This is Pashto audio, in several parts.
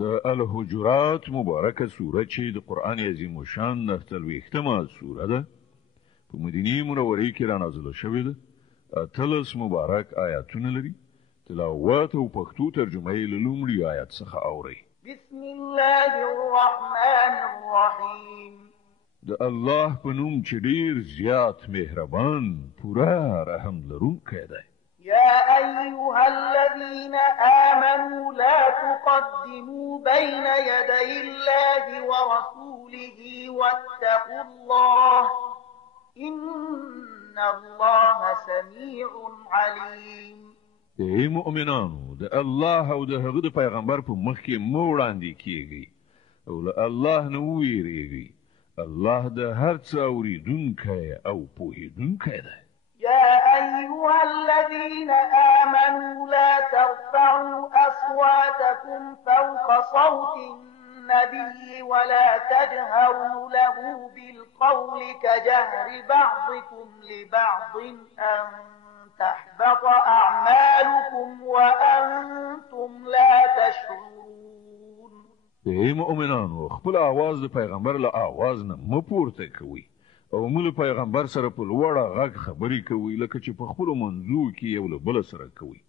د الحجرات مبارکه سوره چې د قرآن عظیم الشان 49مه سوره ده په مدینه منوره کې را نازله شوې ده. 13 مبارک آیاتونه لري. تلاوت او پښتو ترجمه یې له لومړي آیات څخه اورئ. بسم الله الرحمن الرحیم. د الله په نوم چې ډیر زیات مهربان پوره رحم لرونکی دی. يا أيها الذين آمنوا لا تقدموا بين يدي الله ورسوله واتقوا الله إن الله سميع عليم. ای مؤمنانو د الله او د هغه د پیغمبر په مخ کې مو وړاندې کیږي او له الله نه ویریږي. الله د هر څه اوریدونکی او پوهیدونکی دی. يا أيها الذين آمنوا لا ترفعوا أصواتكم فوق صوت النبي ولا تجهروا له بالقول كجهر بعضكم لبعض أن تحبط أعمالكم وأنتم لا تشعرون. ای مؤمنانو خپل आवाज د پیغمبر له आवाज نه مو پورته کوئ او موږ پیغمبر سره په لوړه غږ خبرې کوي لکه چې په خپل منځو کې یو له بل سره کوي.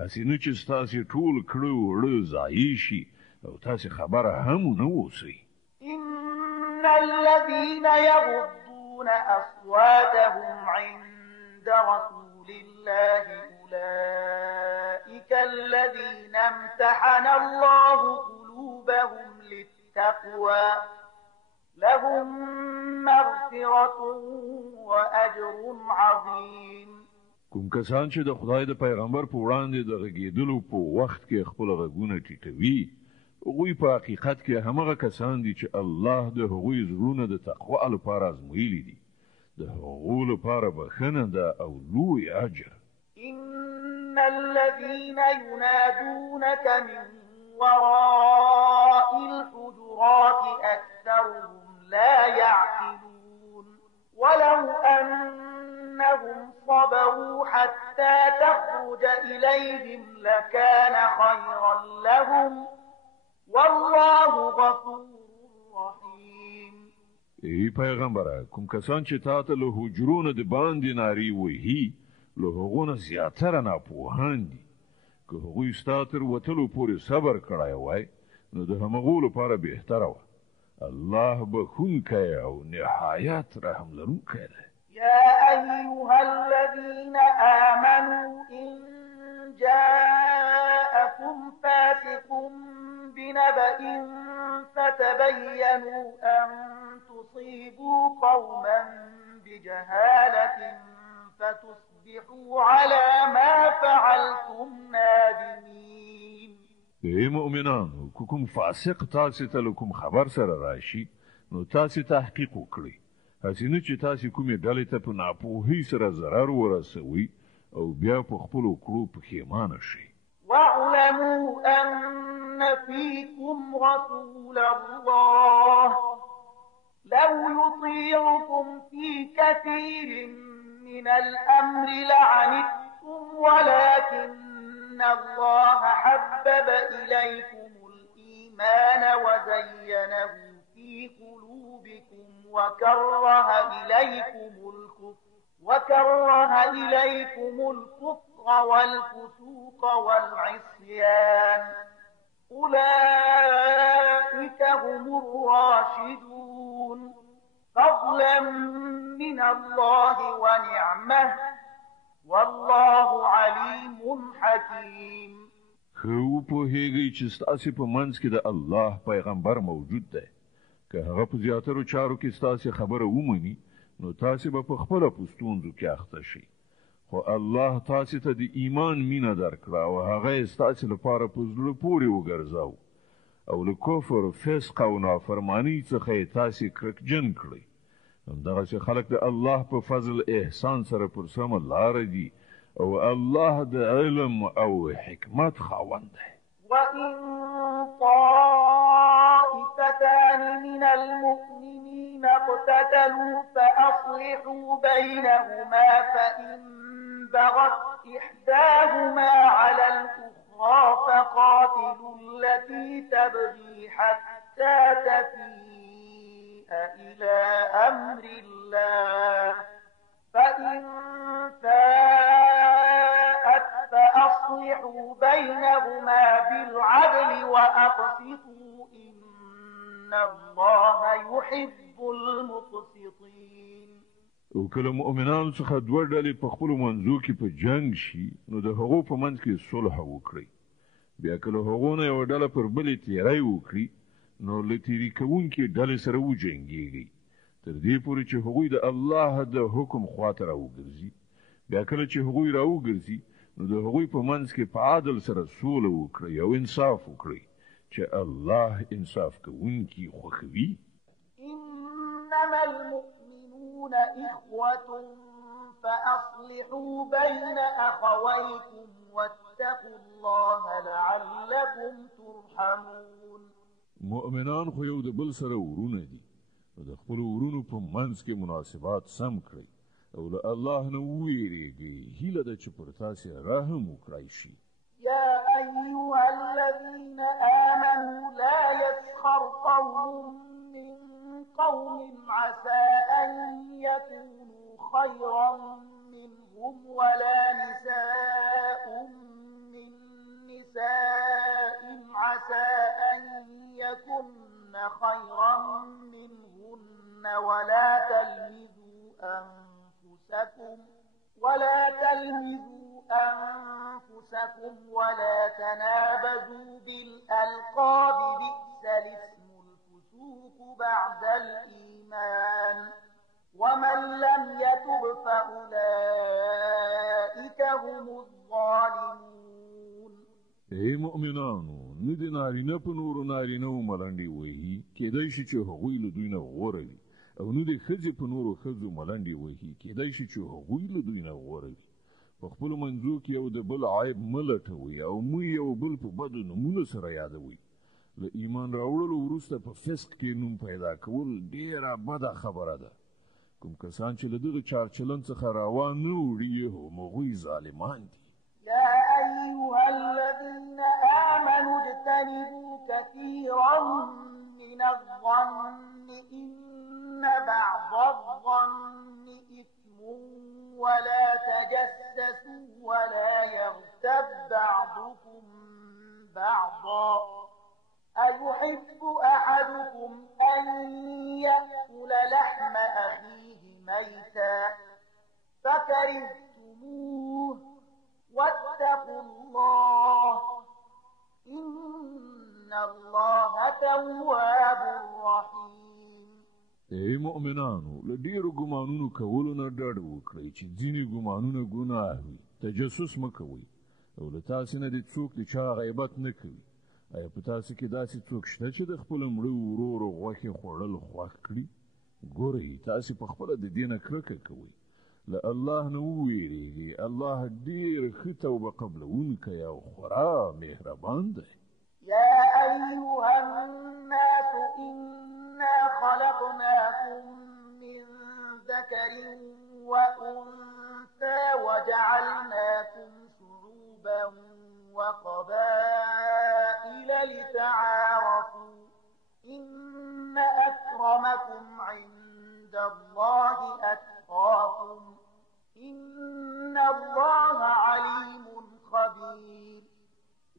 هسې نه چې ستاسو ټول کړو وړو ځای شي او تاسو خبره هم نه اوسئ. إن الذين يغضون أصواتهم عند رسول الله أولئك الذين امتحن الله قلوبهم للتقوى لهم مغفرة وأجر عظيم. کوم کسان چې د خدای د پیغمبر په وړاندې د غږیدلو په وخت کې خپل غږونه ټیټوي هغوی په حقیقت کې همغه کسان دي چې الله د هغوی زړونه د تقوا لپاره ازمویلي دي. د هغوی لپاره بخښنه ده او لوی اجر. إن الذين ينادونك من وراء الحجرات أكثرهم لا يعقلون ولو أنهم صبروا حتى تخرج إليهم لكان خيرا لهم والله غفور رحيم. ای پیغمبره کوم کسان چې تاسو له حجرونو د باندې ناری وهي له هغونه زیاتره ناپوهان دي. که هغوی ستاتر وتلو پورې صبر کړای وای نو د همغو لپاره بهتره وه. الله بخونکی او نهایت رحم لرونکی دی. يا أيها الذين آمنوا إن جاءكم فاسق بنبأ فتبينوا أن تصيبوا قوما بجهالة فتصبحوا على ما فعلتم نادمين. ای مؤمنانو کوم فاسق تاسو ته کوم خبر سره راشي نو تاسو تحقیق وکړئ. هسې نه چې تاسو کومې ډلې ته په ناپوهۍ سره ضرر ورسوي او بیا په خپلو کړو پښیمانه شئ. واعلموا أن فيكم رسول الله لو يطيعكم في كثير من الأمر لعنتم ولكن الله حبب إليكم الإيمان وزينه في قلوبكم وكره إليكم الكفر والفسوق والعصيان أولئك هم الراشدون فضلا من الله ونعمه والله عليم حكيم. خو په هغه چې ستاسو په منځ کې د الله پیغمبر موجود دی. که هغه په زیاترو چارو کې ستاسو خبره ومني نو تاسو به په خپل پښتونځو کې اخته شئ. خو الله تاسو ته د ایمان مینه درکړه او هغه ستاسو لپاره په زړه پورې وګرځاو او له کفر فسق او نافرمانی څخه تاسو کرکجن کړئ. همدغه چې خلق د الله په فضل احسان سره پر سمه لار دي او الله د علم او حکمت خاوند دی. وإن طائفتان من المؤمنين اقتتلوا فأصلحوا بينهما فإن بغت إحداهما على الأخرى أخرى فقاتلوا التي تبغي حتى تفيء إلى أمر الله فإن فاءت فأصلحوا بينهما بالعدل وأقسطوا إن الله يحب المقسطين. او کله مؤمنانو څخه دوه ډلې په خپلو منځو کې په جنگ شي نو د هغو په منځ کې صلح وکړي. بیا کله هغو نه یوه ډله پر بلې تیری وکړي نو له تیري کوونکې ډلې سره وجنګېږي تر دې پورې چې هغوی د الله د حکم خواته راوګرځي. بیا کله چې هغوی راوګرځي نو د هغوی په منځ کې په عدل سره سوله وکړئ او انصاف وکړئ چې الله انصاف کوونکي خوښوي. إنما المؤمنون إخوة فأصلحوا بين أخويكم واتقوا الله لعلكم ترحمون. مؤمنان خو یو د بل سره ورونه دي نو د خپلو ورونو په منځ کې مناسبات سم کړئ او له الله نه وویریږئ. هیله ده چې پر تاسې رحم وکړی شي. يا أيها الذين آمنوا لا يسخر قوم من قوم عسى أن يكونوا خيرا منهم ولا نساء من نساء عسى أن يكن خيرا منهن ولا تلمزوا أنفسكم ولا تنابزوا بالألقاب بئس الاسم الفسوق بعد الإيمان ومن لم يتب فأولئك هم الظالمون. ای مؤمنانو نه د نارینه په نورو نارینهو ملنډې وهي کیدای شي چې هغوی له دوی نه غوره وي او نه د ښځې په نورو ښځو ملنډې وهي کیدای شي چې هغوی له دوی نه غوره وي. په خپلو منځو کې یو د بل عیب مه لټوئ او مه یو بل په بدو نومونو سره یادوئ. له ایمان راوړلو وروسته په فسق کې نوم پیدا کول ډېره بده خبره ده. کوم کسان چې له دغه چارچلن څخه راوان نه وړي هم هغوی ظالمان دي. يا أيها الذين آمنوا اجتنبوا كثيرا من الظن إن بعض الظن إثم ولا تجسسوا ولا يغتب بعضكم بعضا أيحب أحدكم أن يأكل لحم أخيه ميتا فكرهتموه واتقوا الله إن الله تواب رحيم. ای مؤمنانو له ډېرو ګمانونو کولو نه ډډ وکړئ چې ځینې ګمانونه ګناه وي. تجسس مه کوئ او له تاسې نه د څوک د چا غیبت نه کوي. آیا په تاسو کې داسې څوک شته چې د خپل مړه ورور غوښې خوړل خوښ کړي؟ ګورئ تاسې په خپله د دې نه کرکه کوئ. له الله نه وویریږئ. الله ډېر ښه توبه قبلونکی او خورا مهربان دی. يا أيها الناس إنا خلقناكم من ذكر وأنثى وجعلناكم شعوبا وقبائل لتعارفوا إن أكرمكم عند الله أتقاكم إن الله عليم خبير.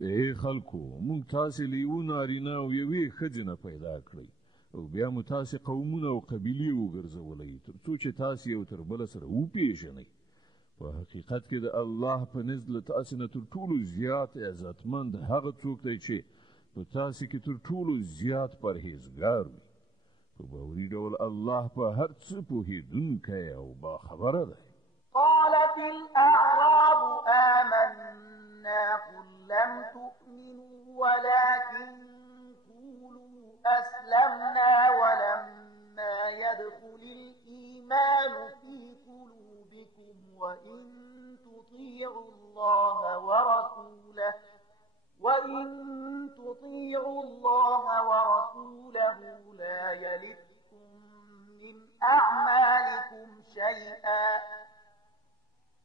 ای خلکو مونږ تاسې له یوه نارینه او یوې ښځې نه پیدا کړئ او بیا مو تاسې قومونه او قبیلې وګرځولئ تر څو چې تاسې یو تر بله سره وپېژنئ. په حقیقت کې د الله په نزد له تاسې نه تر ټولو زیات عزتمند هغه څوک دی چې په تاسې کې تر ټولو زیات پرهیزګار وي. په باوري ډول الله په هر څه پوهېدونکی او باخبره دی. قالت الأعراب آمنا قل لم تؤمنوا ولكن قولوا أسلمنا ولما يدخل الإيمان في قلوبكم وإن تطيعوا الله ورسوله لا يلدكم من أعمالكم شيئا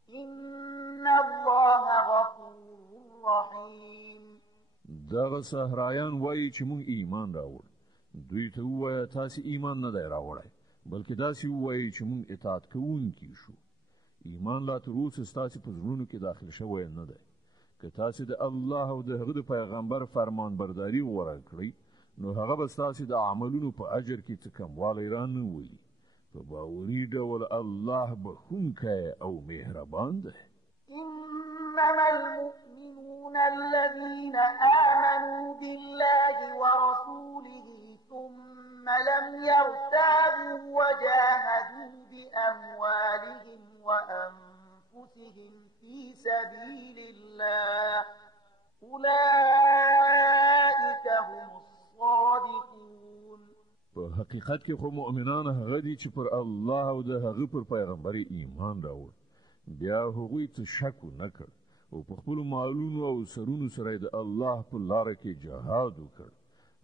إن الله غفور رحيم. دغه صحرایان وایي چې موږ ایمان راوړ. دوی ته ووایه تاسې ایمان نه دی راوړی، بلکې داسې ووایي چې موږ اطاعت کوونکي شو. ایمان لا تر اوسه ستاسې په زړونو کې داخل شوی نه دی. که تاسې د الله او د هغه د پیغمبر فرمانبرداري غوره کړئ، نو هغه به ستاسې د عملونو په اجر کې څه کموالی را نه ولي. په باوري ډول الله بخښونکی او مهربان دی. إنما المؤمنون الذين آمنوا بالله ورسوله ثم لم يرتابوا وجاهدوا بأموالهم وأنفسهم في سبيل الله أولئك هم الصادقون. په حقیقت کې خو مؤمنان هغه دي چې پر الله او د هغه پر پیغمبر ایمان راوړ، بیا هغوی څه شک نه کړ او په خپلو مالونو او سرونو سره د الله په لاره کې جهاد وکړ.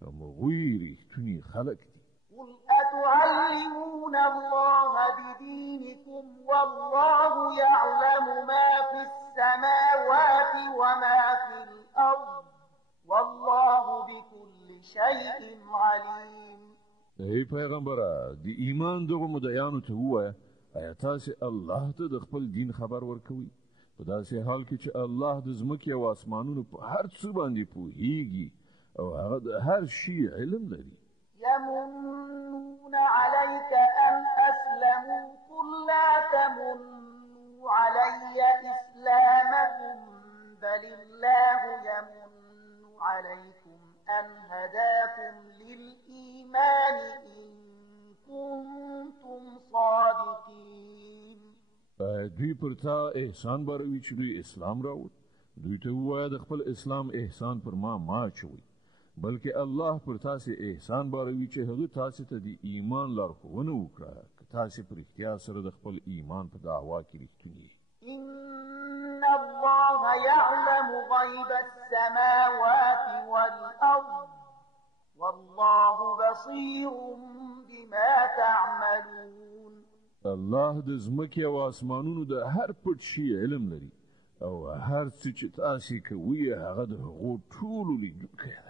هغوی ریښتوني خلک دي. قل أتعلمون الله بدينكم والله يعلم ما في السماوات وما في الأرض والله بكل شيء عليم. ای پیغمبره، د ایمان دغه مدعیانو ته ووایه آیا تاسې الله ته د خپل دین خبر ورکوئ، په داسې حال کې چې الله د ځمکې او اسمانونو په هر څه باندې پوهیږي او هغه د هر شي علم لري. يمنون عليك أن أسلموا قل لا تمنوا علي إسلامكم بل الله يمن عليكم أن هداكم للإيمان إن كنتم صادقين. دوی پر تا احسان باروي چې دوی اسلام راوړ. دوی ته ووایه د خپل اسلام احسان پر ما اچوئ، بلکې الله پر تاسې احسان باروي چې هغه تاسې ته د ایمان لارښوونه وکړه که تاسې په رښتیا سره د خپل ایمان په دعوا کې رښتوني. إن الله يعلم غيب السماوات والأرض والله بصير بما تعملون. الله د ځمکې او اسمانونو د هر پټ شي علم لري او هر څه چې تاسې کوئ هغه د هغو ټولو لیدونکی دی.